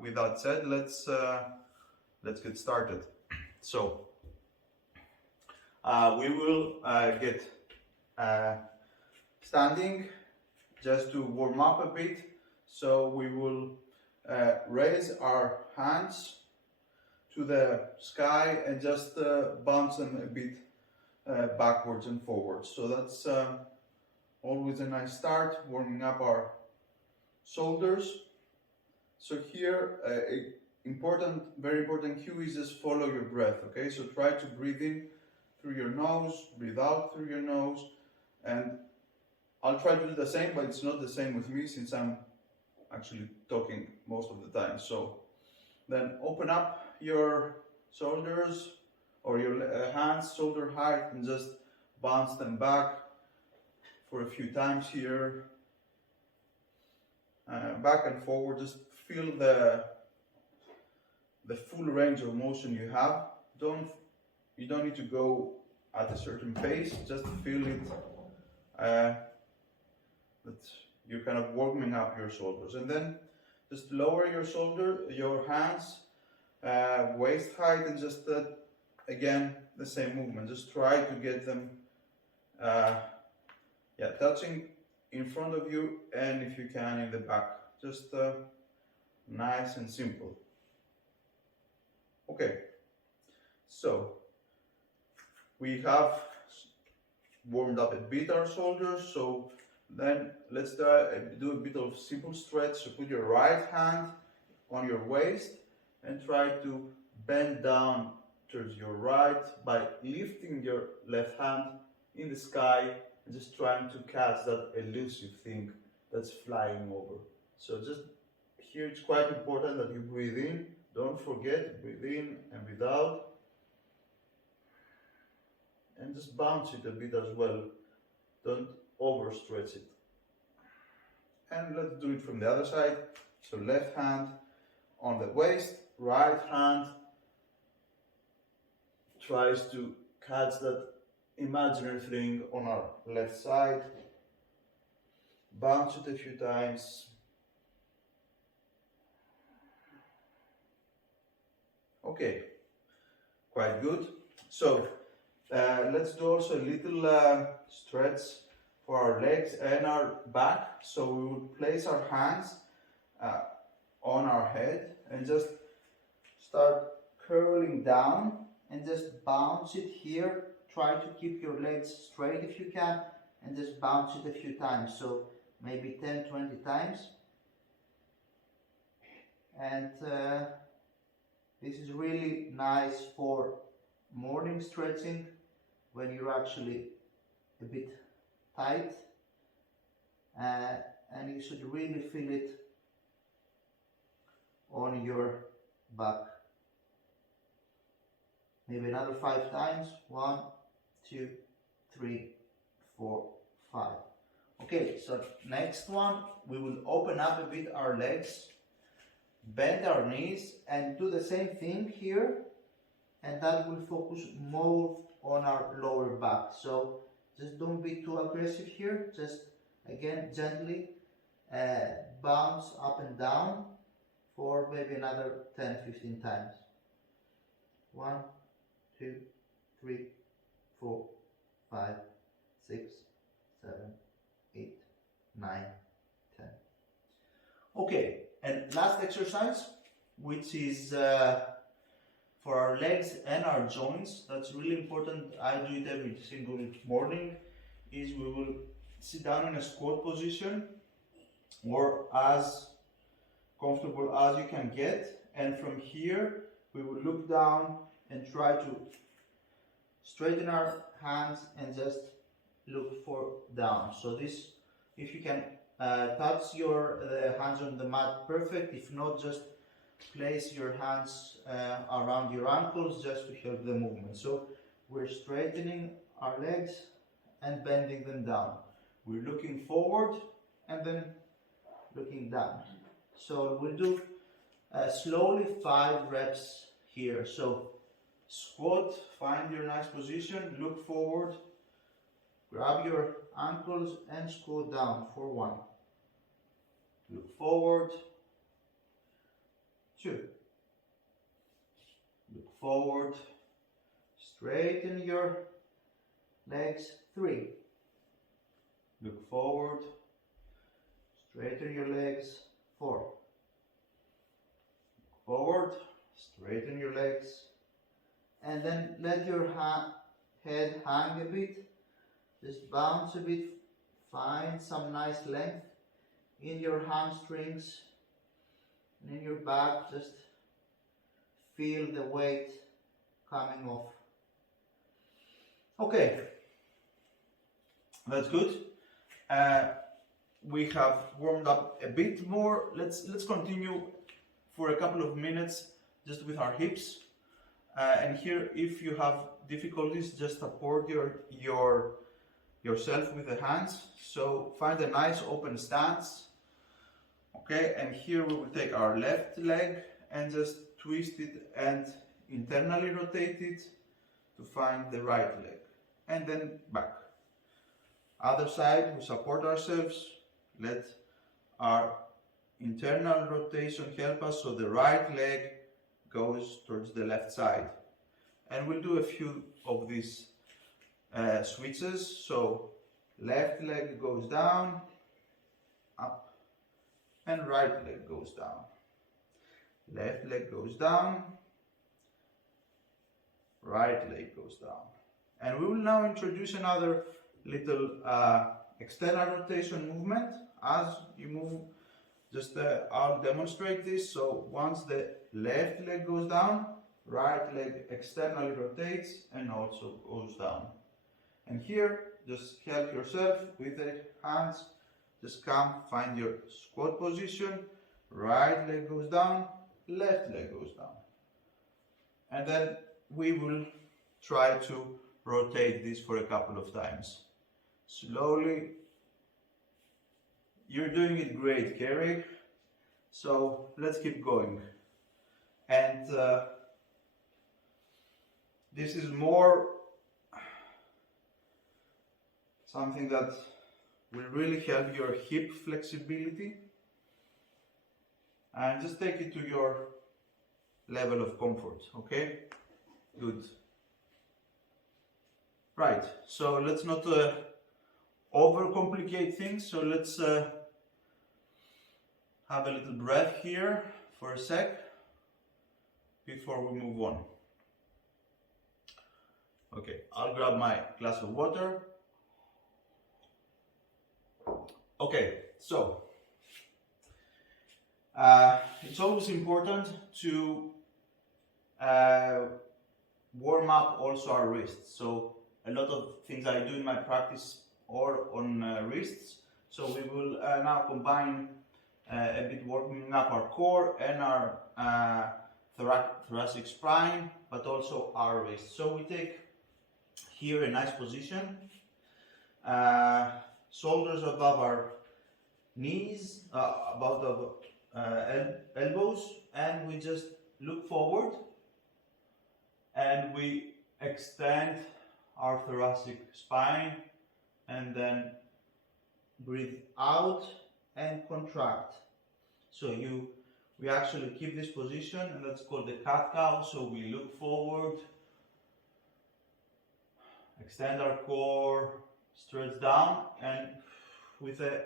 with that said, let's get started. So we will get standing just to warm up a bit. So we will raise our hands to the sky and just bounce them a bit backwards and forwards. So that's always a nice start, warming up our shoulders. So here, very important cue is just follow your breath, okay? So try to breathe in through your nose, breathe out through your nose, and I'll try to do the same, but it's not the same with me since I'm actually talking most of the time. So then open up your shoulders or your hands shoulder height and just bounce them back for a few times here. Back and forward, just feel the full range of motion you have. You don't need to go at a certain pace, just feel it that you're kind of warming up your shoulders. And then just lower your hands, waist height, and just again the same movement. Just try to get them touching in front of you, and if you can in the back. Just nice and simple. Okay, so we have warmed up a bit our shoulders, so then let's do a bit of simple stretch. So put your right hand on your waist and try to bend down towards your right by lifting your left hand in the sky and just trying to catch that elusive thing that's flying over. So just here it's quite important that you breathe in. Don't forget, breathe in and breathe out. And just bounce it a bit as well. Don't overstretch it. And let's do it from the other side. So left hand on the waist, right hand tries to catch that imaginary thing on our left side. Bounce it a few times. Okay, quite good. So let's do also a little stretch for our legs and our back. So we will place our hands on our head and just start curling down and just bounce it here. Try to keep your legs straight if you can and just bounce it a few times. So maybe 10-20 times. And this is really nice for morning stretching when you're actually a bit tight, and you should really feel it on your back. Maybe another 5 times. 1, 2, 3, 4, 5. Okay, so next one, we will open up a bit our legs, bend our knees, and do the same thing here, and that will focus more on our lower back. So just don't be too aggressive here, just again gently bounce up and down for maybe another 10-15 times. 1, 2, 3, 4, 5, 6, 7, 8, 9, 10. Okay, and last exercise, which is for our legs and our joints. That's really important. I do it every single morning. Is we will sit down in a squat position or as comfortable as you can get, and from here we will look down and try to straighten our hands and just look for down. So this, if you can touch your hands on the mat, perfect. If not, just place your hands around your ankles just to help the movement. So we're straightening our legs and bending them down. We're looking forward and then looking down. So we'll do slowly 5 reps here. So squat, find your nice position, look forward, grab your ankles and squat down for 1. Look forward, 2. Look forward, straighten your legs, 3. Look forward, straighten your legs, 4. Look forward, straighten your legs, and then let your head hang a bit, just bounce a bit, find some nice length in your hamstrings and in your back, just feel the weight coming off. Okay, that's good. We have warmed up a bit more. Let's continue for a couple of minutes just with our hips. And here, if you have difficulties, just support yourself with the hands. So find a nice open stance. Okay, and here we will take our left leg and just twist it and internally rotate it to find the right leg. And then back. Other side, we support ourselves. Let our internal rotation help us so the right leg goes towards the left side. And we'll do a few of these switches. So left leg goes down, up, and right leg goes down. Left leg goes down, right leg goes down. And we will now introduce another little external rotation movement. As you move, just I'll demonstrate this. So once the left leg goes down, right leg externally rotates and also goes down. And here, just help yourself with the hands. Just come, find your squat position. Right leg goes down, left leg goes down. And then we will try to rotate this for a couple of times. Slowly. You're doing it great, Kerry. So let's keep going. And this is more something that will really help your hip flexibility. And just take it to your level of comfort, okay? Good. Right, so let's not overcomplicate things. So let's have a little breath here for a sec before we move on. Okay, I'll grab my glass of water. Okay, so it's always important to warm up also our wrists. So a lot of things I do in my practice or on wrists. So we will now combine a bit warming up our core and our thoracic spine, but also our wrists. So we take here a nice position, shoulders above our knees, above the elbows, and we just look forward and we extend our thoracic spine and then breathe out and contract. So we actually keep this position, and that's called the cat cow. So we look forward, extend our core, stretch down, and with a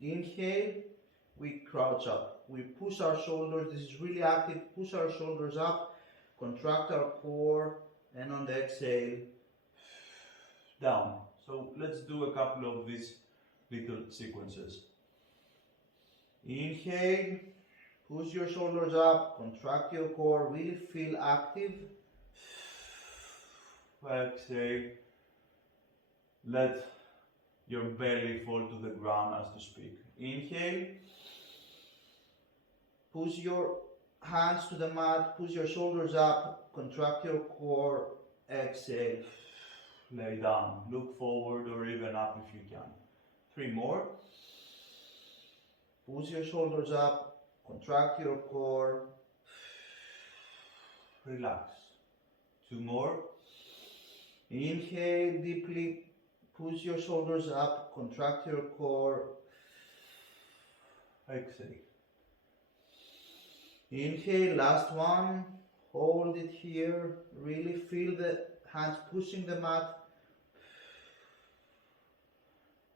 inhale we crouch up. We push our shoulders, this is really active, push our shoulders up, contract our core, and on the exhale down. So let's do a couple of these little sequences. Inhale, push your shoulders up, contract your core, really feel active. Exhale, let your belly fall to the ground, as to speak. Inhale, push your hands to the mat, push your shoulders up, contract your core. Exhale, lay down, look forward or even up if you can. 3 more. Push your shoulders up, contract your core, relax. 2 more. Inhale deeply, push your shoulders up, contract your core, exhale. Inhale, last one. Hold it here. Really feel the hands pushing the mat.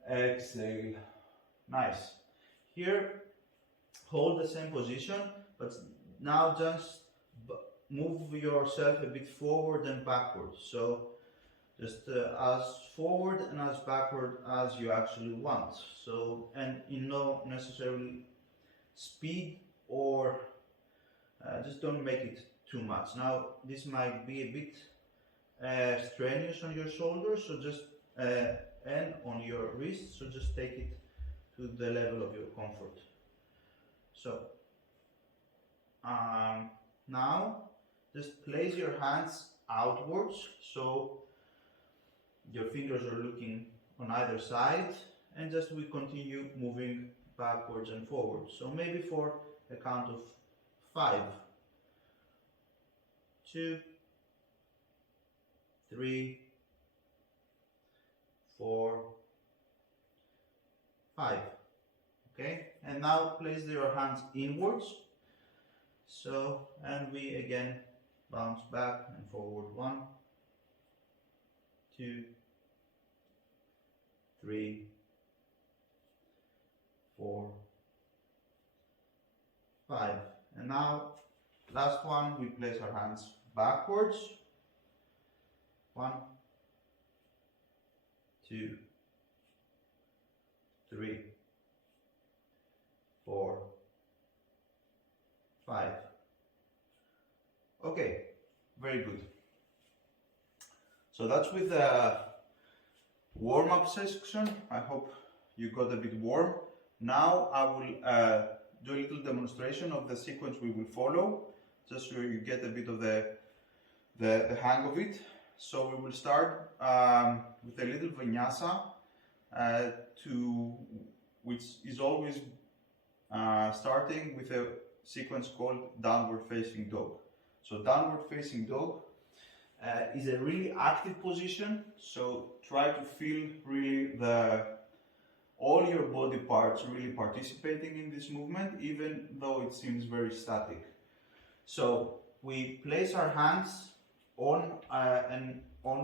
Exhale. Nice. Here, hold the same position, but now just move yourself a bit forward and backward. So just as forward and as backward as you actually want. So, and in no necessarily speed, or just don't make it too much. Now this might be a bit strenuous on your shoulders, so just and on your wrists, so just take it to the level of your comfort. So now just place your hands outwards, so your fingers are looking on either side, and just we continue moving backwards and forwards. So maybe for a count of 5, 2, 3, 4, 5. Okay, and now place your hands inwards. So, and we again bounce back and forward. 1, 2, 3, 4, 5. And now, last one, we place our hands backwards. 1, 2, 3, 4, 5. Okay, very good. So that's with the warm-up section. I hope you got a bit warm. Now I will do a little demonstration of the sequence we will follow, just so you get a bit of the hang of it. So we will start with a little Vinyasa, which is always starting with a sequence called downward facing dog. So downward facing dog is a really active position, so try to feel really all your body parts really participating in this movement, even though it seems very static. So we place our hands on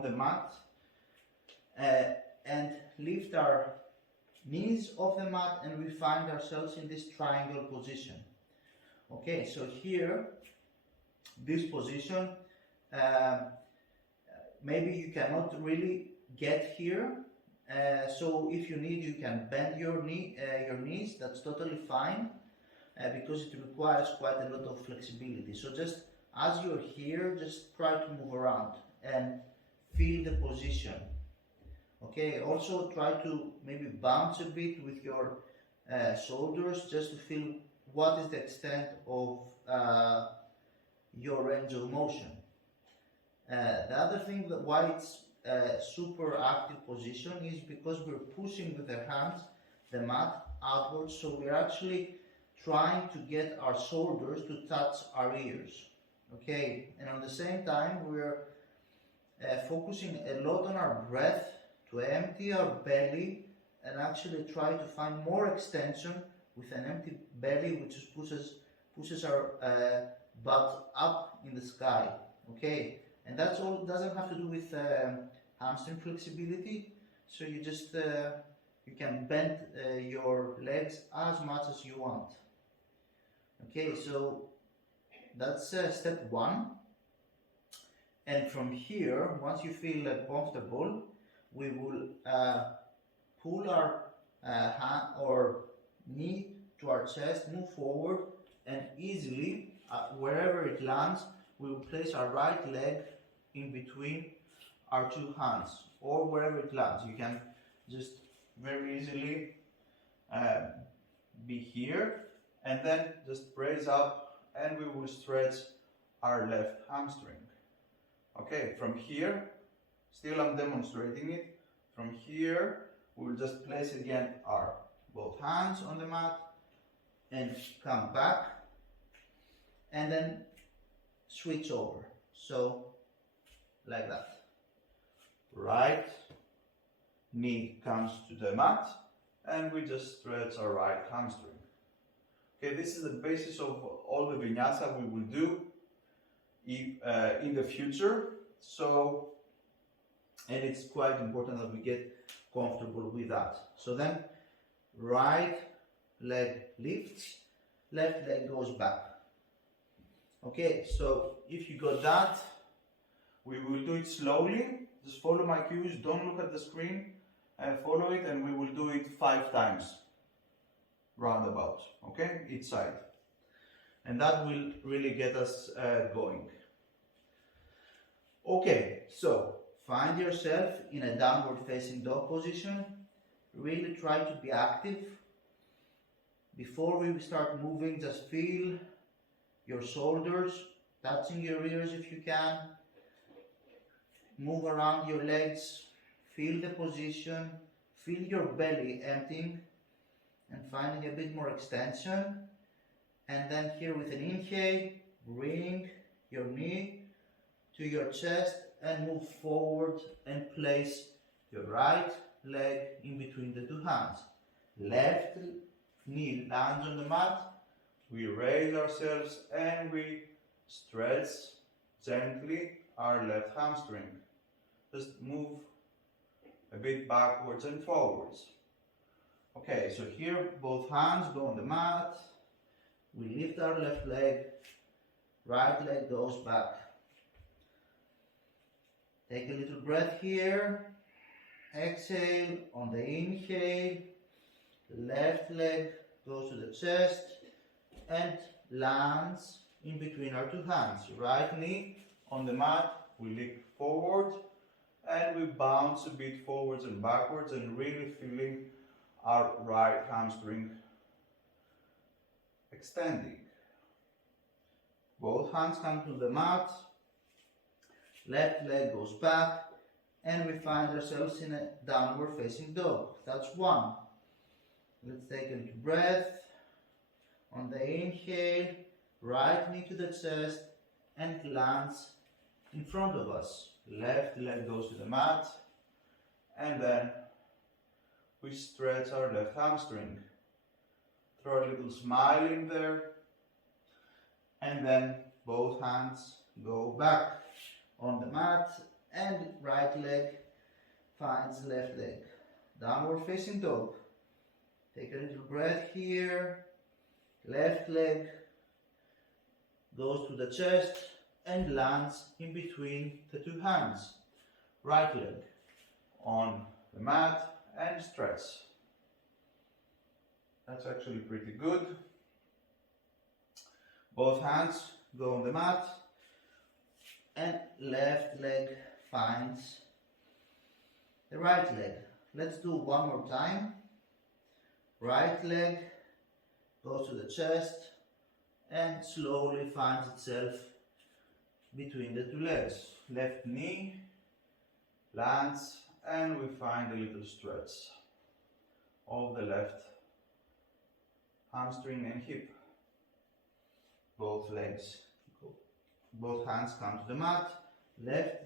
the mat and lift our knees off the mat, and we find ourselves in this triangle position. Okay, so here, this position, maybe you cannot really get here, so if you need, you can bend your knees. That's totally fine, because it requires quite a lot of flexibility. So just as you're here, just try to move around and feel the position. Okay, also try to maybe bounce a bit with your shoulders, just to feel what is the extent of your range of motion. The other thing that why it's super active position is because we're pushing with our hands the mat outwards, so we're actually trying to get our shoulders to touch our ears. Okay, and at the same time we're focusing a lot on our breath to empty our belly and actually try to find more extension with an empty belly, which pushes our butt up in the sky. Okay, and that's all. It doesn't have to do with hamstring flexibility. So you just you can bend your legs as much as you want. Okay, so that's step 1. And from here, once you feel comfortable, we will pull our hand or knee to our chest, move forward, and easily, wherever it lands, we will place our right leg in between our 2 hands, or wherever it lands. You can just very easily be here, and then just raise up, and we will stretch our left hamstring. Okay, from here, still I'm demonstrating it. From here, we will just place again our both hands on the mat and come back, and then switch over. So, like that. Right knee comes to the mat, and we just stretch our right hamstring. Okay, this is the basis of all the vinyasa we will do in the future. So, and it's quite important that we get comfortable with that. So then, right leg lifts, left leg goes back. Okay, so if you got that, we will do it slowly. Just follow my cues, don't look at the screen, and follow it, and we will do it 5 times roundabout, okay, each side. And that will really get us going. Okay, so find yourself in a downward facing dog position. Really try to be active. Before we start moving, just feel your shoulders touching your ears if you can. Move around your legs, feel the position, feel your belly emptying and finding a bit more extension. And then here with an inhale, bring your knee to your chest and move forward and place your right leg in between the 2 hands. Left knee lands on the mat. We raise ourselves and we stretch gently our left hamstring. Just move a bit backwards and forwards. Okay, so here both hands go on the mat. We lift our left leg, right leg goes back. Take a little breath here. Exhale on the inhale. Left leg goes to the chest and lands in between our 2 hands. Right knee on the mat, we lift forward and we bounce a bit forwards and backwards and really feeling our right hamstring extending. Both hands come to the mat, left leg goes back, and we find ourselves in a downward facing dog. That's 1. Let's take a little breath. On the inhale, right knee to the chest and lands in front of us. Left leg goes to the mat, and then we stretch our left hamstring. Throw a little smile in there, and then both hands go back on the mat, and right leg finds left leg. Downward facing dog. Take a little breath here. Left leg goes to the chest and lands in between the 2 hands. Right leg on the mat and stretch. That's actually pretty good. Both hands go on the mat and left leg finds the right leg. Let's do 1 more time. Right leg goes to the chest and slowly finds itself between the 2 legs. Left knee lands and we find a little stretch of the left hamstring and hip. Both legs, both hands come to the mat. Left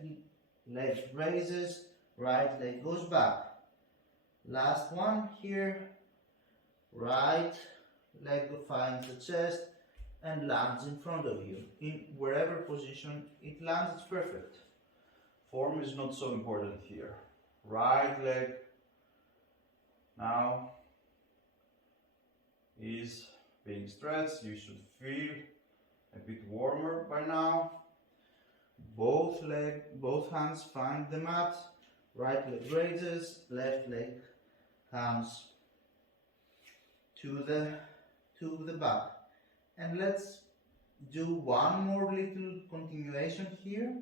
leg raises, right leg goes back. Last one here. Right leg finds the chest and lands in front of you. In wherever position it lands, it's perfect. Form is not so important here. Right leg now is being stretched. You should feel a bit warmer by now. Both hands find the mat. Right leg raises, left leg comes to the back. And let's do 1 more little continuation here.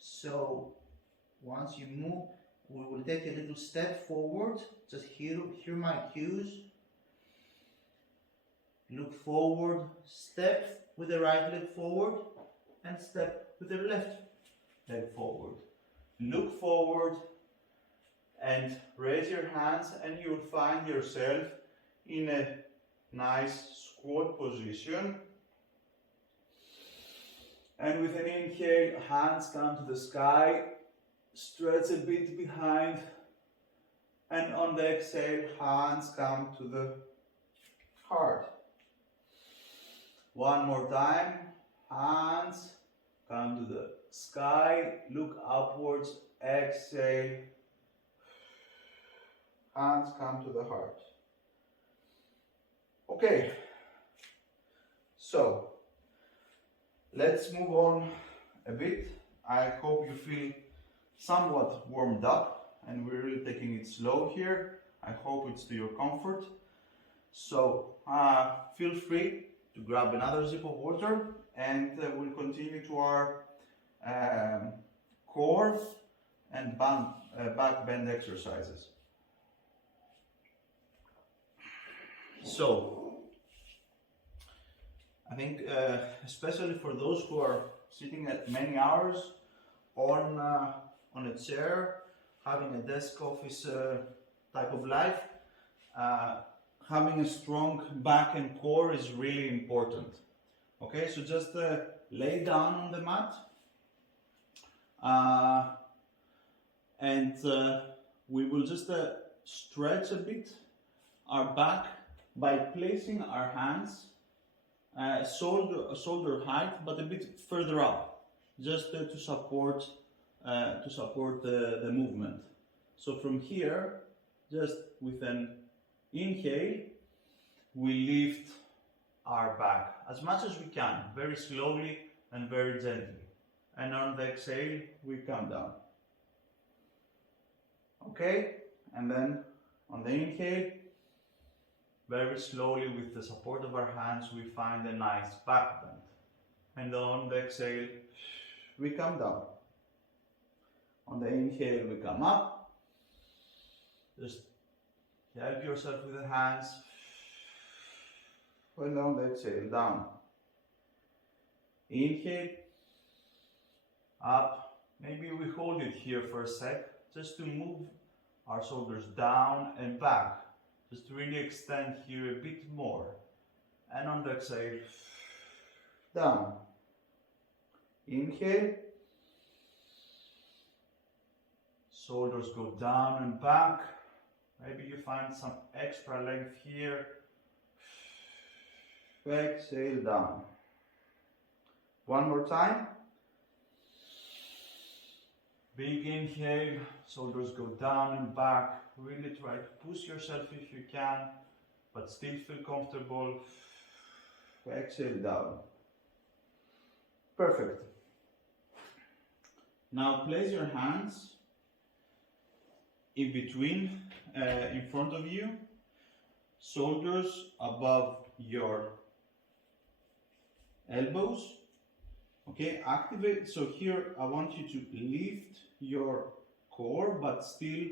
So once you move, we will take a little step forward. Just hear my cues. Look forward, step with the right leg forward and step with the left leg forward. Look forward and raise your hands and you will find yourself in a nice squat position. And with an inhale, hands come to the sky, stretch a bit behind, and on the exhale, hands come to the heart. One more time. Hands come to the sky, look upwards, exhale. Hands come to the heart. Okay, so let's move on a bit. I hope you feel somewhat warmed up and we're really taking it slow here. I hope it's to your comfort. So feel free to grab another sip of water and we'll continue to our core and back bend exercises. So I think especially for those who are sitting at many hours on a chair, having a desk office type of life, having a strong back and core is really important. Okay, so just lay down on the mat and we will just stretch a bit our back by placing our hands shoulder height, but a bit further up, just to support the movement. So from here, just with an inhale, we lift our back as much as we can, very slowly and very gently. And on the exhale, we come down. Okay, and then on the inhale, very slowly with the support of our hands, we find a nice back bend. And on the exhale, we come down. On the inhale, we come up. Just help yourself with the hands. And on the exhale, down. Inhale, up. Maybe we hold it here for a sec, just to move our shoulders down and back. Just to really extend here a bit more. And on the exhale, down. Inhale. Shoulders go down and back. Maybe you find some extra length here. Exhale, down. One more time. Big inhale, shoulders go down and back. Really try to push yourself if you can, but still feel comfortable. Exhale, down. Perfect. Now place your hands in between, in front of you, shoulders above your elbows. Okay, activate. So here I want you to lift your core, but still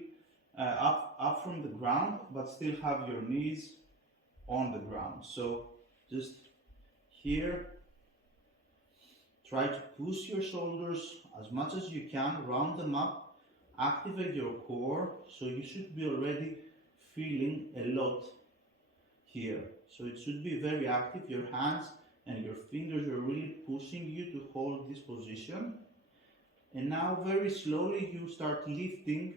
up from the ground, but still have your knees on the ground. So just here, try to push your shoulders as much as you can, round them up, activate your core. So you should be already feeling a lot here. So it should be very active. Your hands and your fingers are really pushing you to hold this position. And now very slowly you start lifting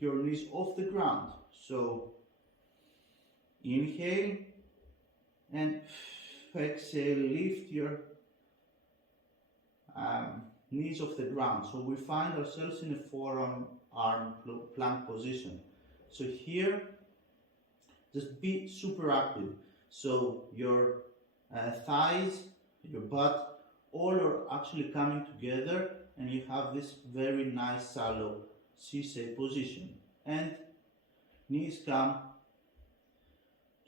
your knees off the ground. So inhale and exhale, lift your knees off the ground. So we find ourselves in a forearm arm plank position. So here, just be super active. So your thighs, your butt, all are actually coming together and you have this very nice shallow C-shape position. And knees come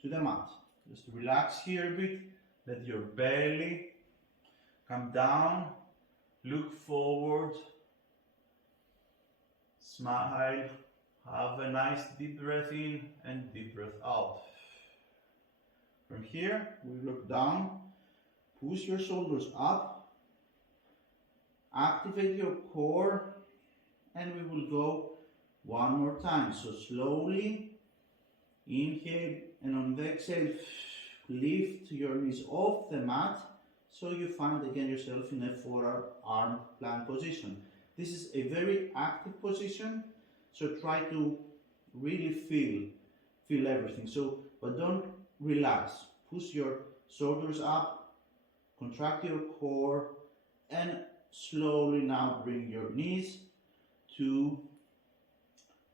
to the mat. Just relax here a bit, let your belly come down, look forward, smile, have a nice deep breath in and deep breath out. From here, we look down, push your shoulders up, activate your core, and we will go one more time. So slowly, inhale, and on the exhale, lift your knees off the mat, so you find again yourself in a forearm arm plank position. This is a very active position, so try to really feel everything. So, but don't relax. Push your shoulders up, contract your core, and slowly now bring your knees to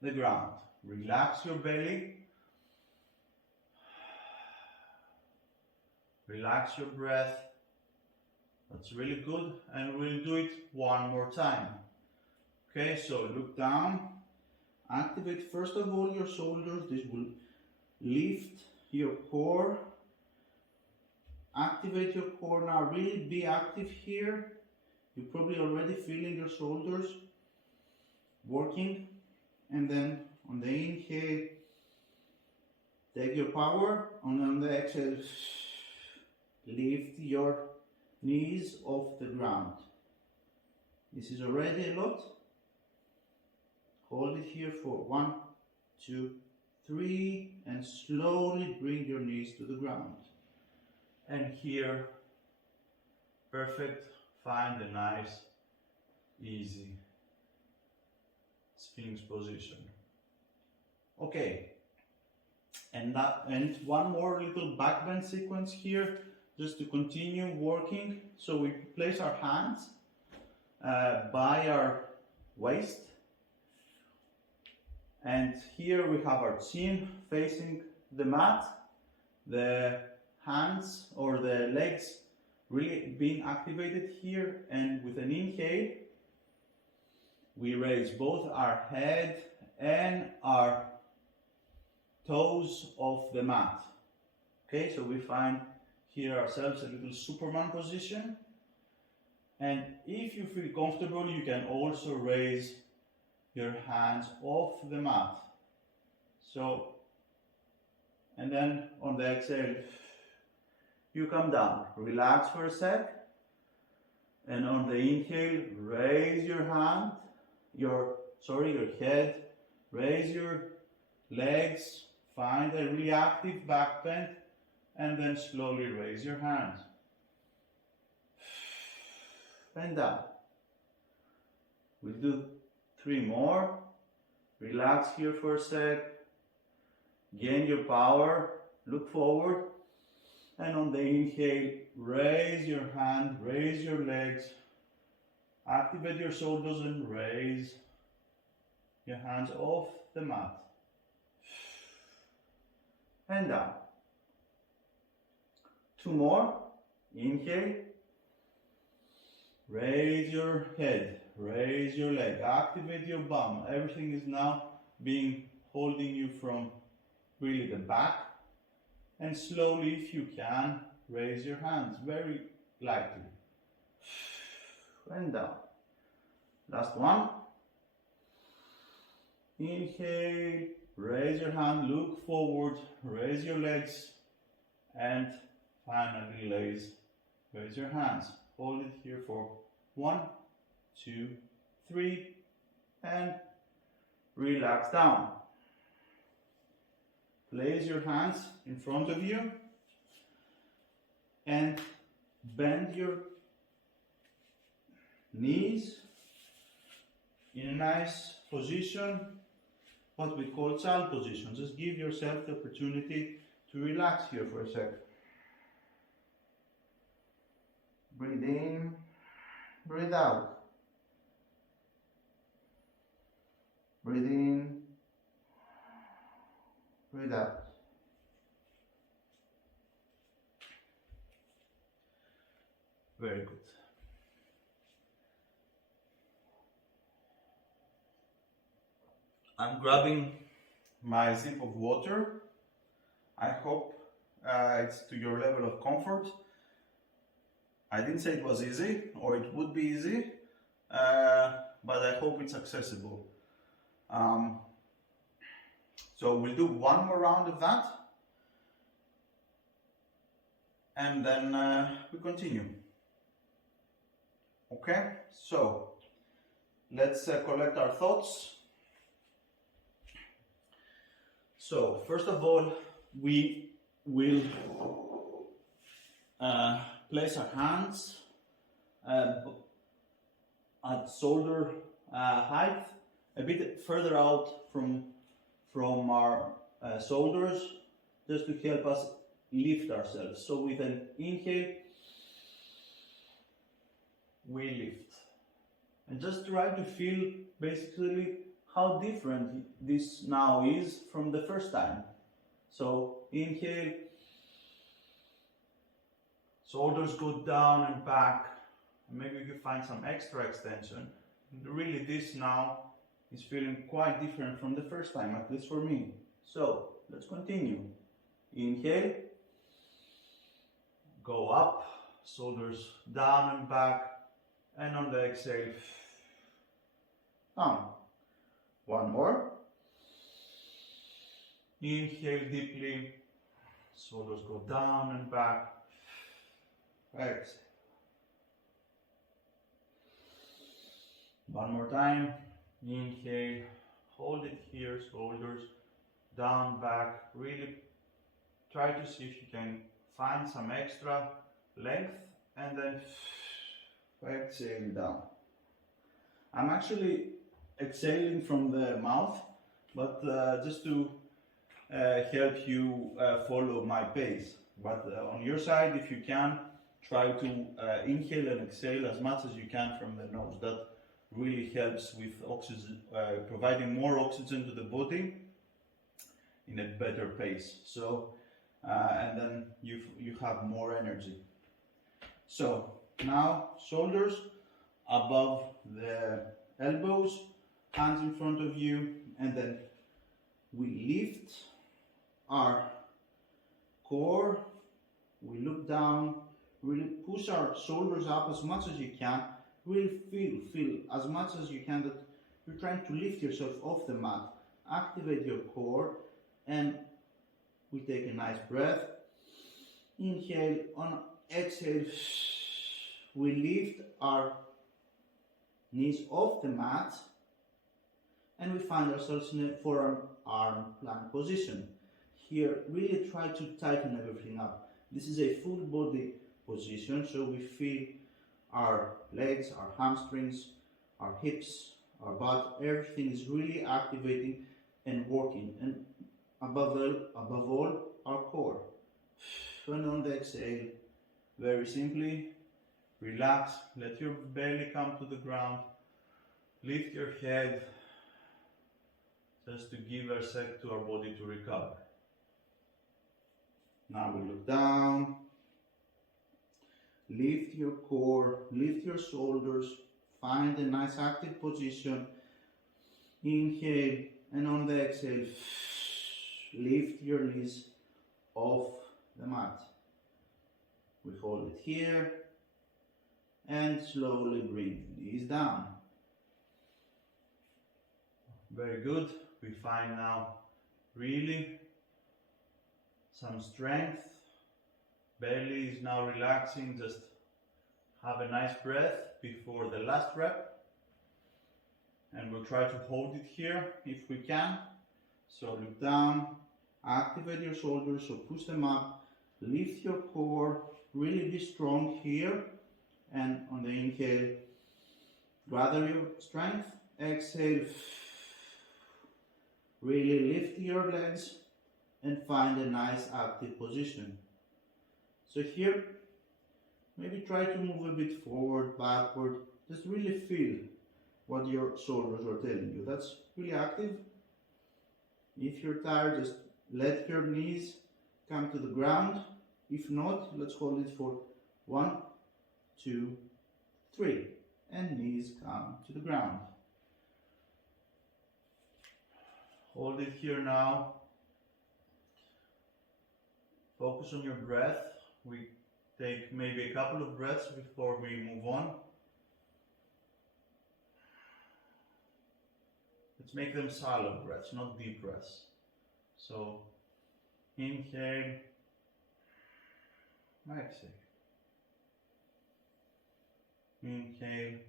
the ground. Relax your belly. Relax your breath. That's really good, and we'll do it one more time. Okay, so look down. Activate first of all your shoulders. This will lift your core. Activate your core now. Really be active here. You're probably already feeling your shoulders working. And then on the inhale, take your power. And on the exhale, lift your knees off the ground. This is already a lot. Hold it here for 1, 2, 3, and slowly bring your knees to the ground. And here, perfect, find a nice, easy Sphinx position. Okay, and one more little backbend sequence here, just to continue working. So we place our hands by our waist, and here we have our chin facing the mat, the hands or the legs really being activated here, and with an inhale we raise both our head and our toes off the mat. Okay, so we find here ourselves a little Superman position, and if you feel comfortable you can also raise your hands off the mat. So, and then on the exhale you come down, relax for a sec, and on the inhale raise your hand, your head, raise your legs, find a really active back bend, and then slowly raise your hands. And down. We'll do 3 more. Relax here for a sec, gain your power, look forward, and on the inhale, raise your hand, raise your legs, activate your shoulders and raise your hands off the mat. And down. 2 more. Inhale. Raise your head, raise your leg, activate your bum. Everything is now holding you from really the back. And slowly, if you can, raise your hands very lightly. And down. Last one. Inhale, raise your hand, look forward, raise your legs, and finally raise your hands. Hold it here for 1, 2, 3, and relax down. Place your hands in front of you and bend your knees in a nice position, what we call child position. Just give yourself the opportunity to relax here for a second. Breathe in, breathe out. Breathe in, breathe out. Very good. I'm grabbing my sip of water. I hope it's to your level of comfort. I didn't say it was easy, or it would be easy, but I hope it's accessible. So we'll do one more round of that, and then we continue. Okay, so let's collect our thoughts. So first of all, we will place our hands at shoulder height, a bit further out from our shoulders, just to help us lift ourselves. So with an inhale, we lift. And just try to feel basically how different this now is from the first time. So inhale, shoulders go down and back. Maybe you can find some extra extension. Really, this now is feeling quite different from the first time, at least for me. So let's continue. Inhale, go up, shoulders down and back, and on the exhale, down. One more. Inhale deeply, shoulders go down and back, exhale. One more time. Inhale, hold it here, shoulders down, back. Really try to see if you can find some extra length, and then exhale down. I'm actually exhaling from the mouth, but just to help you follow my pace. But on your side, if you can, try to inhale and exhale as much as you can from the nose. That really helps with oxygen, providing more oxygen to the body in a better pace. So, and then you have more energy. So now shoulders above the elbows, hands in front of you, and then we lift our core, we look down, really push our shoulders up as much as you can. Really feel as much as you can that you're trying to lift yourself off the mat. Activate your core, and we take a nice breath. Inhale, on exhale, we lift our knees off the mat, and we find ourselves in a forearm arm plank position. Here, really try to tighten everything up. This is a full body position, so we feel our legs, our hamstrings, our hips, our butt, everything is really activating and working, and above all, our core. And on the exhale, very simply, relax, let your belly come to the ground, lift your head, just to give a sec to our body to recover. Now we look down, lift your core, lift your shoulders, find a nice active position. Inhale, and on the exhale, lift your knees off the mat. We hold it here, and slowly bring knees down. Very good. We find now really some strength. Belly is now relaxing. Just have a nice breath before the last rep. And we'll try to hold it here if we can. So look down, activate your shoulders, so push them up, lift your core, really be strong here. And on the inhale, gather your strength. Exhale, really lift your legs and find a nice active position. So here, maybe try to move a bit forward, backward, just really feel what your shoulders are telling you. That's really active. If you're tired, just let your knees come to the ground. If not, let's hold it for 1, 2, 3, and knees come to the ground. Hold it here now. Focus on your breath. We take maybe a couple of breaths before we move on. Let's make them shallow breaths, not deep breaths. So, inhale, exhale. Inhale,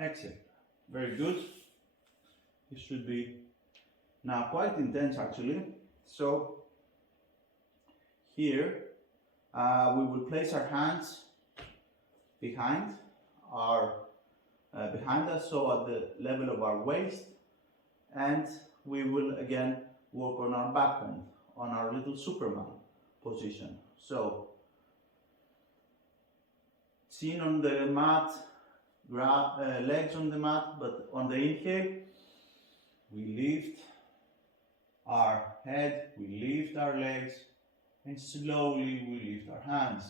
exhale. Very good. It should be now quite intense actually. So here we will place our hands behind us, so at the level of our waist, and we will again work on our back bend, on our little Superman position. So seen on the mat, legs on the mat, but on the inhale, we lift our head, we lift our legs, and slowly we lift our hands.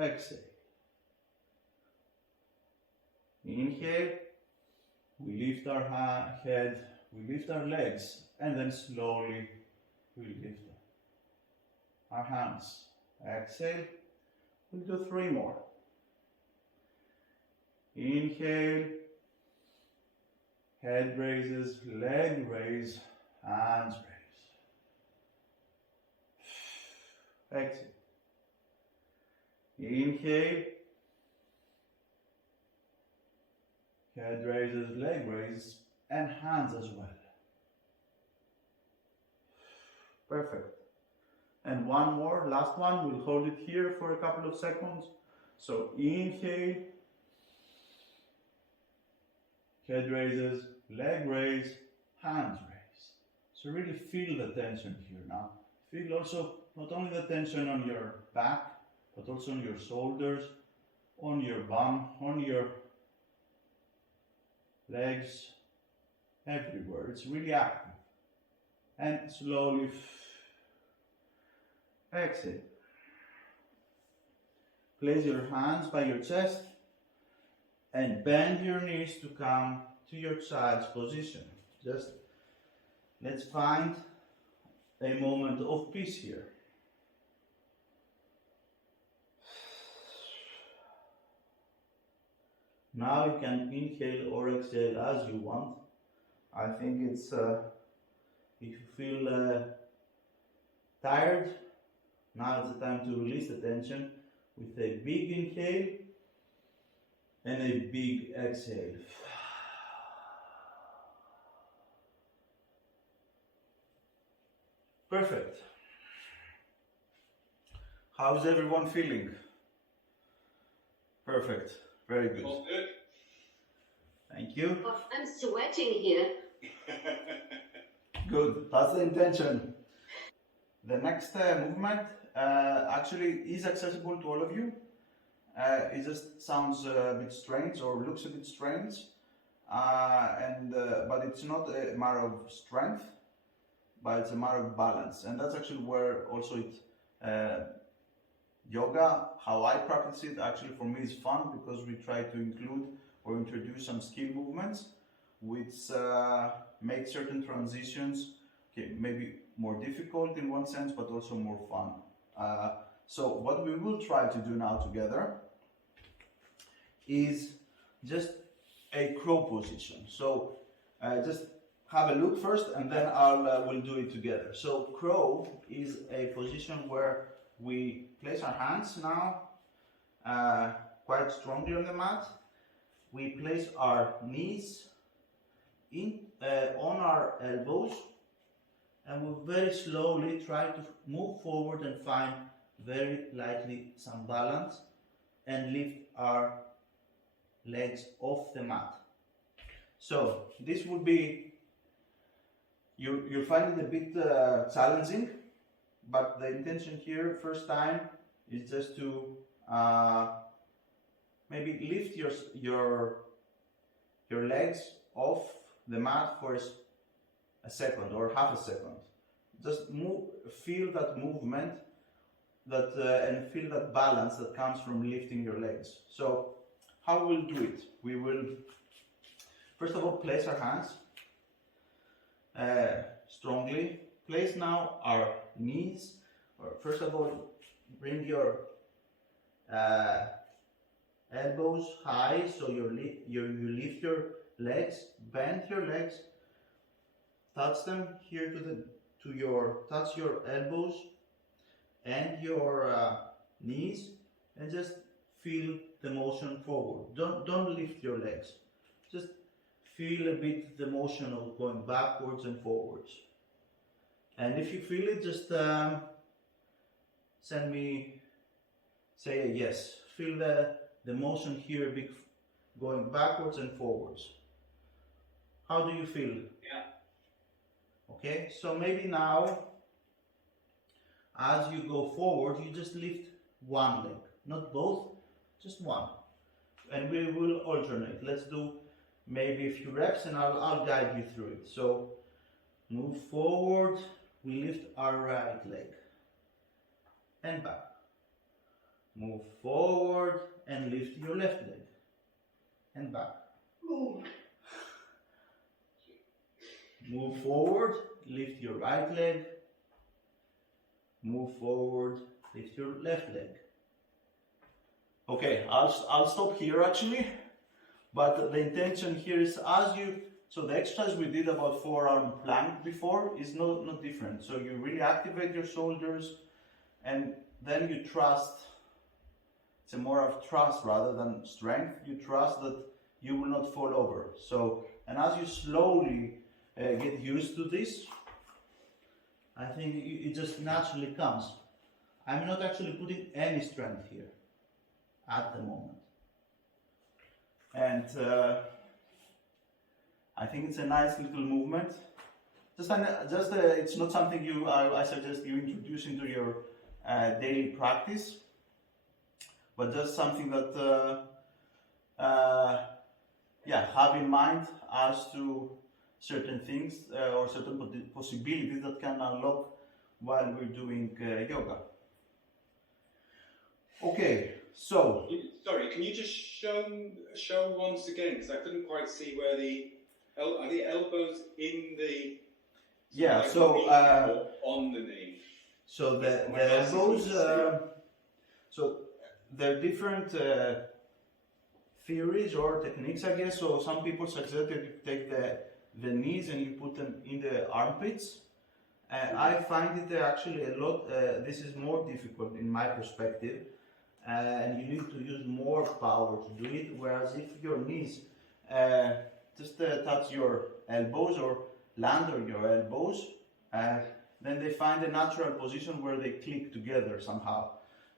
Exhale. Inhale, we lift our head, we lift our legs, and then slowly we lift our hands. Exhale, we'll do 3 more. Inhale, head raises, leg raise, hands raise. Exhale. Inhale, head raises, leg raises, and hands as well. Perfect. And one more, last one, we'll hold it here for a couple of seconds. So inhale, head raises, leg raise, hands raise. So really feel the tension here now. Feel also not only the tension on your back, but also on your shoulders, on your bum, on your legs, everywhere. It's really active. And slowly exhale. Place your hands by your chest and bend your knees to come to your child's position. Just let's find a moment of peace here. Now you can inhale or exhale as you want. I think it's, if you feel tired, now it's the time to release the tension with a big inhale and a big exhale. Perfect. How's everyone feeling? Perfect. Very good. All good. Thank you. I'm sweating here. Good. That's the intention. The next movement actually is accessible to all of you. It just sounds a bit strange or looks a bit strange, but it's not a matter of strength, but it's a matter of balance, and that's actually where also yoga, how I practice it, actually for me is fun because we try to include or introduce some skill movements which make certain transitions maybe more difficult in one sense, but also more fun. So what we will try to do now together is just a crow position. So just have a look first, and then we'll do it together. So crow is a position where we place our hands now quite strongly on the mat. We place our knees on our elbows, and we very slowly try to move forward and find very lightly some balance and lift our legs off the mat. So this will be, you'll find it a bit challenging, but the intention here first time is just to maybe lift your legs off the mat for a second or half a second. Just feel that movement, and feel that balance that comes from lifting your legs. So how we'll do it? We will first of all place our hands strongly. Place now our knees, or first of all bring your elbows high, so you lift your legs, bend your legs, touch them here touch your elbows and your knees, and just feel the motion forward. Don't lift your legs. Just feel a bit the motion of going backwards and forwards. And if you feel it, just say a yes. Feel the motion here a bit going backwards and forwards. How do you feel? Yeah. Okay, so maybe now, as you go forward, you just lift one leg. not both, just one. And we will alternate. Let's do maybe a few reps and I'll guide you through it. So move forward, we lift our right leg and back. Move forward and lift your left leg and back. Move forward, lift your right leg. Move forward, lift your left leg. Okay, I'll stop here actually, but the intention here is so the exercise we did about forearm plank before is not different. So you really activate your shoulders and then you trust, it's a more of trust rather than strength, you trust that you will not fall over. So, and as you slowly get used to this, I think it just naturally comes. I'm not actually putting any strength here at the moment. And I think it's a nice little movement. It's not something I suggest you introduce into your daily practice, but just something that have in mind as to certain things or certain possibilities that can unlock while we're doing yoga. Okay, so sorry, can you just show once again, because I couldn't quite see where are the elbows in the or on the knee? So the elbows, so there are different theories or techniques, I guess. So some people suggest that you take the knees and you put them in the armpits. I find it actually a lot, this is more difficult in my perspective, and you need to use more power to do it, whereas if your knees just touch your elbows or land on your elbows, then they find a natural position where they click together somehow.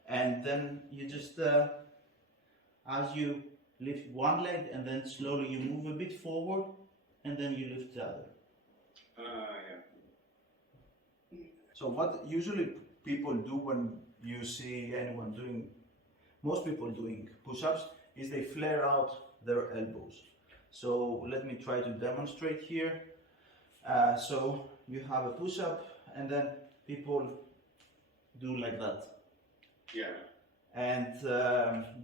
And then you just, as you lift one leg and then slowly you move a bit forward and then you lift the other. So what usually people do when you see anyone doing, most people doing push-ups, is they flare out their elbows. So let me try to demonstrate here. So you have a push-up and then people do like that. Yeah. And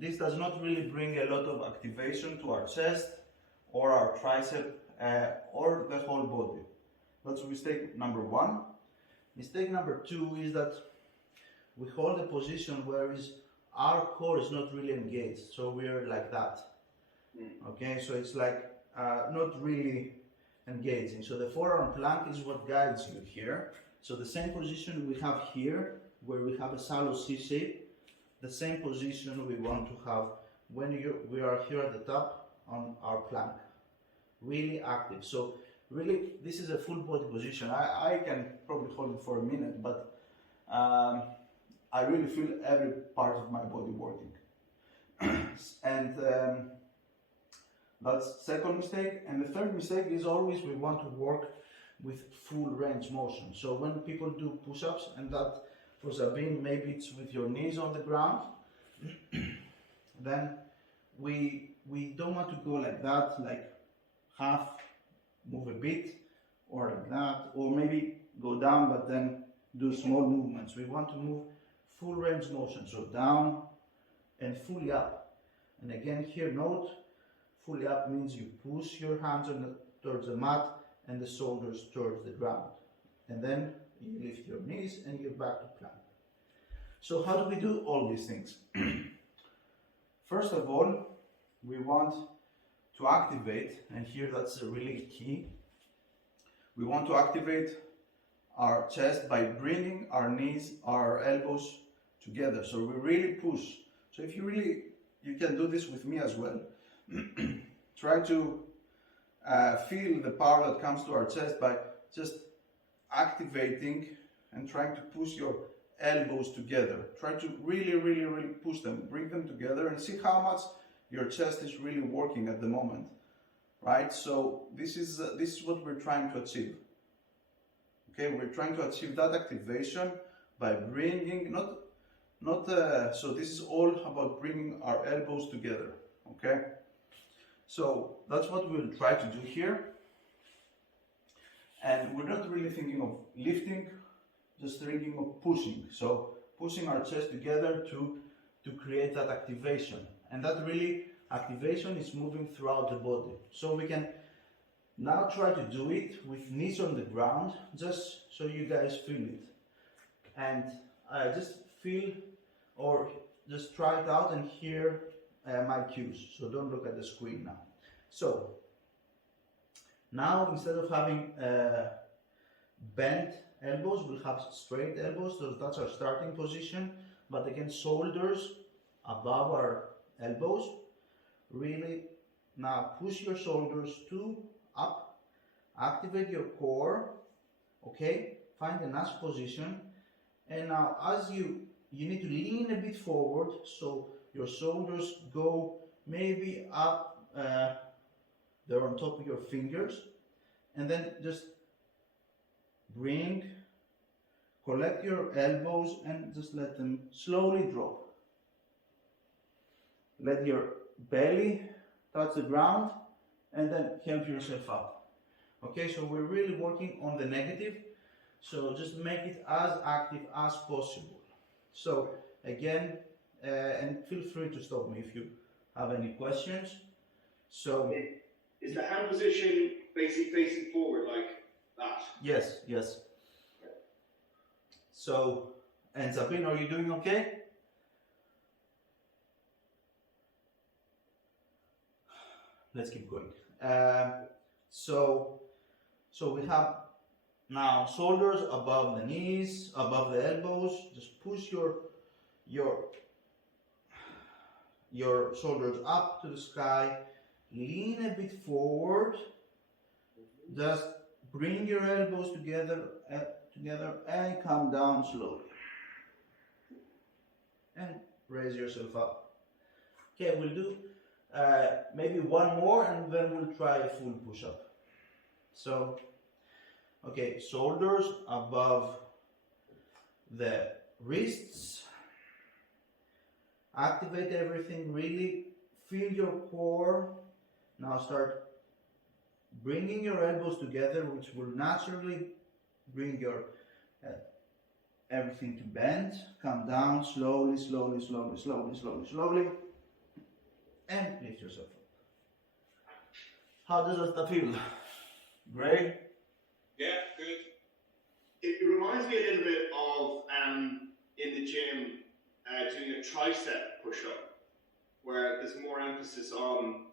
this does not really bring a lot of activation to our chest or our tricep or the whole body. That's mistake number one. Mistake number two is that we hold a position where our core is not really engaged, so we're like that. Okay, so it's like not really engaging. So the forearm plank is what guides you here. So the same position we have here, where we have a shallow C shape, the same position we want to have when we are here at the top on our plank. Really active. So really, this is a full body position. I can probably hold it for a minute, but I really feel every part of my body working. And that's second mistake. And the third mistake is always we want to work with full range motion. So when people do push-ups, and that for Sabine, maybe it's with your knees on the ground, then we don't want to go like that, like half move a bit, or like that, or maybe go down but then do small movements. We want to move full range motion, so down and fully up. And again here note, fully up means you push your hands towards the mat and the shoulders towards the ground. And then you lift your knees and you're back to plank. So how do we do all these things? First of all, we want to activate, and here that's really key, we want to activate our chest by bringing our knees, our elbows together. So we really push. So if you can do this with me as well. Try to feel the power that comes to our chest by just activating and trying to push your elbows together. Try to really push them, bring them together, and see how much your chest is really working at the moment, right? So this is what we're trying to achieve. Okay, we're trying to achieve that activation by bringing, So this is all about bringing our elbows together, okay? So that's what we'll try to do here. And we're not really thinking of lifting, just thinking of pushing. So pushing our chest together to create that activation. And that really activation is moving throughout the body. So we can now try to do it with knees on the ground, just so you guys feel it. And just feel, or just try it out and hear my cues. So don't look at the screen now. So now instead of having bent elbows, we'll have straight elbows. So that's our starting position. But again, shoulders above our elbows. Really now push your shoulders up, activate your core, okay? Find a nice position. And now as you need to lean a bit forward, so your shoulders go maybe up, they're on top of your fingers, and then just collect your elbows and just let them slowly drop. Let your belly touch the ground and then help yourself up. Okay, so we're really working on the negative, so just make it as active as possible. So again, and feel free to stop me if you have any questions. So is the hand position basically facing forward like that? Yes, yes. So, and Sabine, are you doing okay? Let's keep going. So we have now shoulders above the knees, above the elbows. Just push your shoulders up to the sky. Lean a bit forward. Just bring your elbows together and come down slowly. And raise yourself up. Okay, we'll do maybe one more and then we'll try a full push-up. So, okay, shoulders above the wrists. Activate everything, really feel your core. Now start bringing your elbows together, which will naturally bring your everything to bend. Come down slowly, slowly, slowly, slowly, slowly, slowly, and lift yourself up. How does that feel? Great? Yeah, good. It reminds me a little bit of in the gym doing a tricep push-up, where there's more emphasis on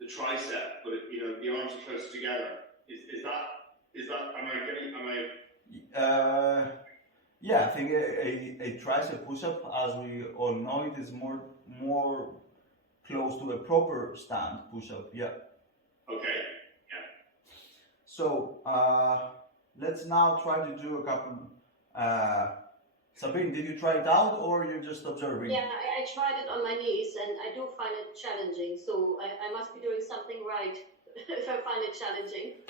the tricep, but the arms are close together. Is that Yeah, I think a tricep push-up, as we all know, it is more close to a proper stand push-up. Yeah. Okay. Yeah. So let's now try to do a couple. Sabine, did you try it out or you're just observing? Yeah, I tried it on my knees and I do find it challenging. So I must be doing something right if I find it challenging.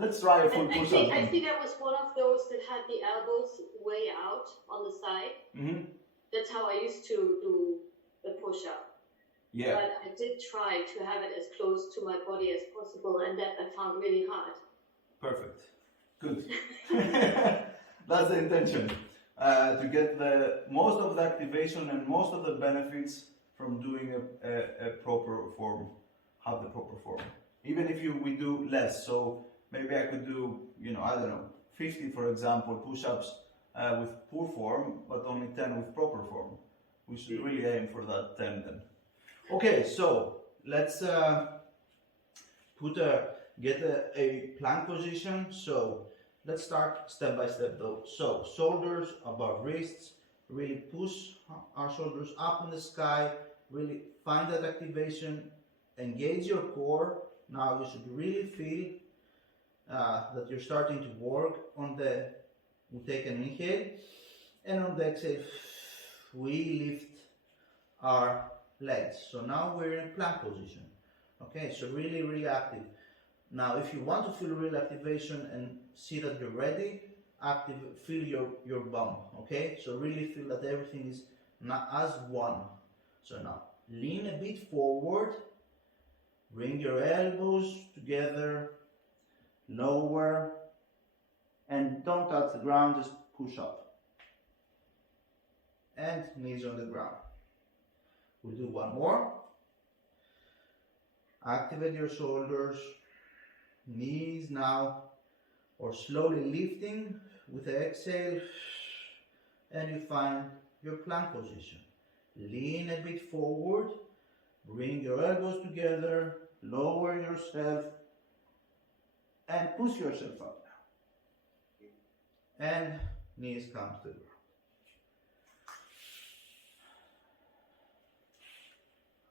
Let's try a full push-up. I think I was one of those that had the elbows way out on the side. Mm-hmm. That's how I used to do the push-up. Yeah. But I did try to have it as close to my body as possible, and that I found really hard. Perfect. Good. That's the intention. To get the most of the activation and most of the benefits from doing a proper form, have the proper form. Even if we do less, so maybe I could do, 50, for example, push-ups with poor form, but only 10 with proper form. We should really aim for that 10 then. Okay, so let's get a plank position. So let's start step by step though. So shoulders above wrists, really push our shoulders up in the sky, really find that activation, engage your core. Now you should really feel that you're starting to work on we take an inhale, and on the exhale, we lift our legs. So now we're in plank position. Okay, so really, really active. Now, if you want to feel real activation and see that you're ready, feel your bum, okay? So really feel that everything is not as one. So now lean a bit forward, bring your elbows together, lower, and don't touch the ground, just push up. And knees on the ground. We'll do one more. Activate your shoulders, knees now, or slowly lifting with the exhale, and you find your plank position. Lean a bit forward, bring your elbows together, lower yourself, and push yourself up now. And knees come to the ground.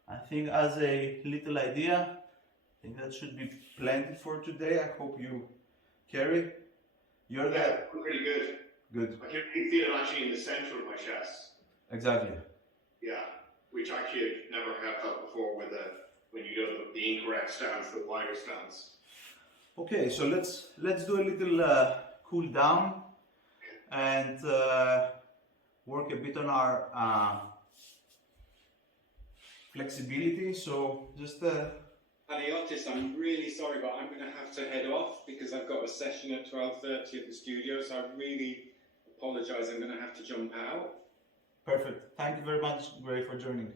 I think as a little idea, I think that should be plenty for today. I hope you carry. You're there. Pretty good. Good. I can really feel it actually in the center of my chest. Exactly. Yeah, which actually I've never had that before with when you go the incorrect stance, the wider stance. Okay, so let's do a little cool down and work a bit on our flexibility. So just Aliotis, I'm really sorry, but I'm going to have to head off because I've got a session at 12:30 at the studio, so I really apologise. I'm going to have to jump out. perfect. Thank you very much, Gray, for joining.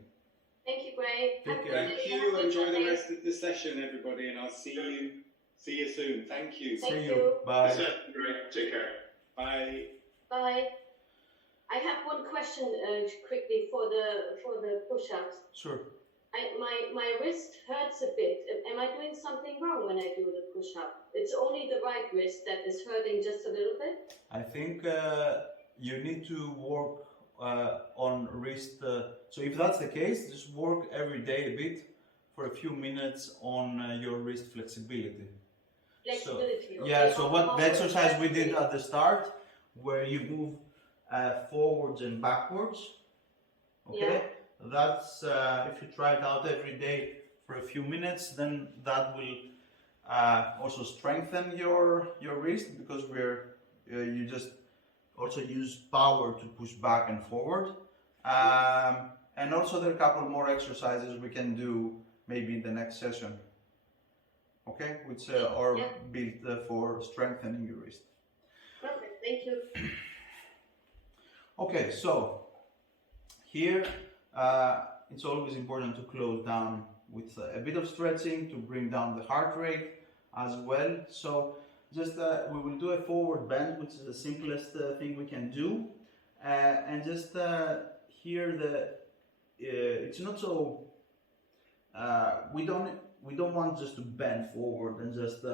Thank you, Gray. Take care. Thank you. Enjoy the rest of the session, everybody, and I'll see you soon. Thank you. Thank See you. Bye. That's it. Great. Take care. Bye. Bye. I have one question quickly for the push-ups. Sure. My wrist hurts a bit. Am I doing something wrong when I do the push-up? It's only the right wrist that is hurting just a little bit. I think you need to work on wrist. So if that's the case, just work every day a bit for a few minutes on your wrist flexibility. Flexibility. So, yeah, so what the exercise we did at the start, where you move forwards and backwards, okay? Yeah. That's, if you try it out every day for a few minutes, then that will also strengthen your wrist, because you just also use power to push back and forward. And also there are a couple more exercises we can do maybe in the next session, okay, which are built for strengthening your wrist. Perfect, thank you. Okay, so here it's always important to close down with a bit of stretching to bring down the heart rate as well. So just we will do a forward bend, which is the simplest thing we can do, and just here it's not so we don't want just to bend forward and just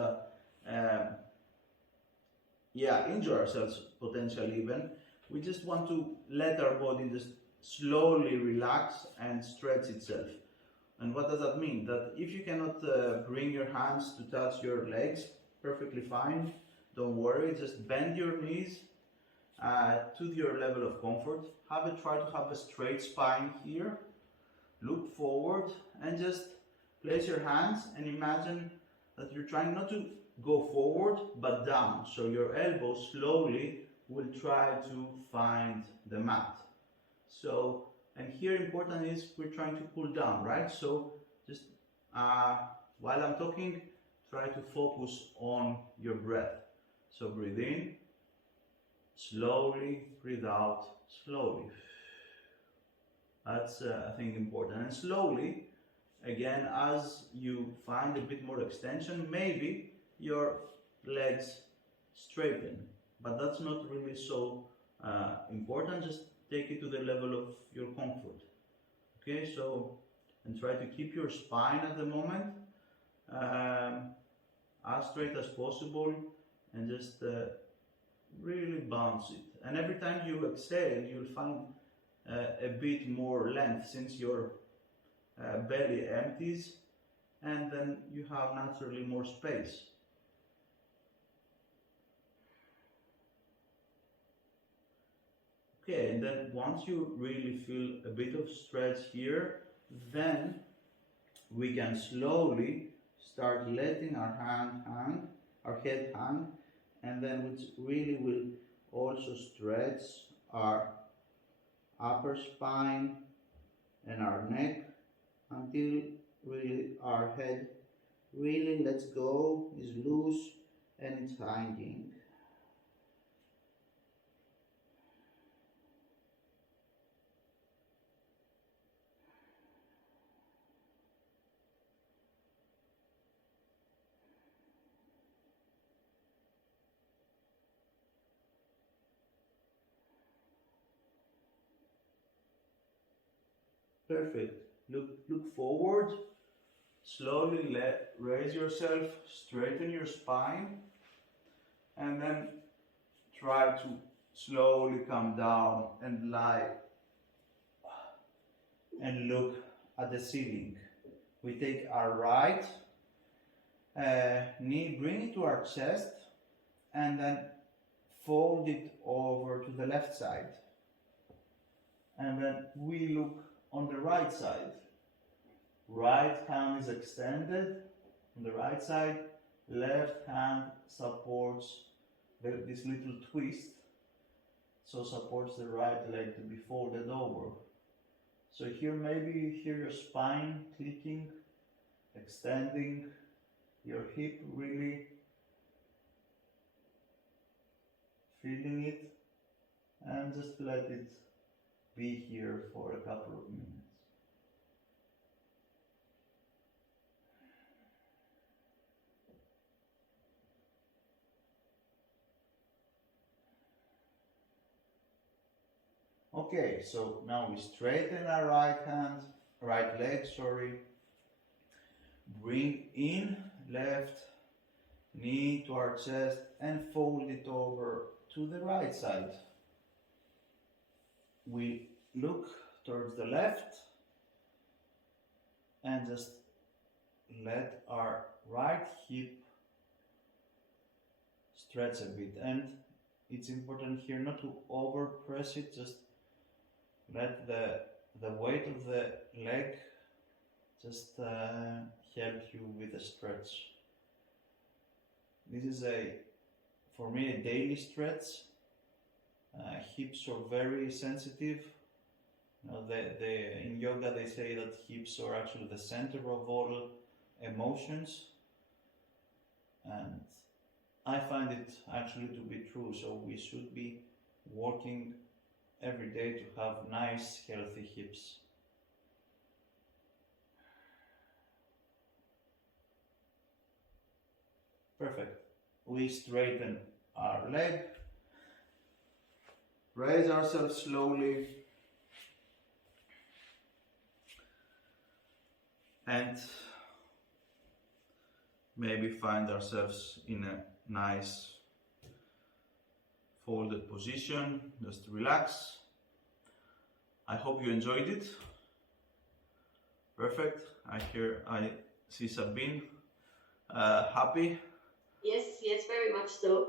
injure ourselves potentially even. We just want to let our body just slowly relax and stretch itself. And what does that mean? That if you cannot bring your hands to touch your legs, perfectly fine, don't worry, just bend your knees to your level of comfort. Try to have a straight spine here, look forward, and just place your hands and imagine that you're trying not to go forward but down, so your elbows slowly will try to find the mat. So, and here important is we're trying to pull down, right? So just while I'm talking, try to focus on your breath. So breathe in, slowly, breathe out, slowly. That's I think important. And slowly, again, as you find a bit more extension, maybe your legs straighten, but that's not really so important. Just take it to the level of your comfort. Okay, so, and try to keep your spine at the moment as straight as possible, and just really bounce it. And every time you exhale, you'll find a bit more length, since your belly empties, and then you have naturally more space. Okay, and then once you really feel a bit of stretch here, then we can slowly start letting our head hang, and then which really will also stretch our upper spine and our neck until really our head really lets go, is loose, and it's hanging. Perfect. Look forward. Slowly raise yourself, straighten your spine, and then try to slowly come down and lie and look at the ceiling. We take our right knee, bring it to our chest, and then fold it over to the left side. And then we look on the right side. Right hand is extended on the right side, left hand supports this little twist, so supports the right leg to be folded over. So here maybe you hear your spine clicking, extending, your hip really feeling it, and just let it be here for a couple of minutes. Okay, so now we straighten our right leg, bring in left knee to our chest and fold it over to the right side. We look towards the left and just let our right hip stretch a bit, and it's important here not to over press it, just let the weight of the leg just help you with the stretch. This is for me a daily stretch. Hips are very sensitive. You know, in yoga they say that hips are actually the center of all emotions, and I find it actually to be true. So we should be working every day to have nice, healthy hips. Perfect. We straighten our leg, raise ourselves slowly, and maybe find ourselves in a nice folded position. Just relax. I hope you enjoyed it. Perfect. I see Sabine happy. Yes, very much so.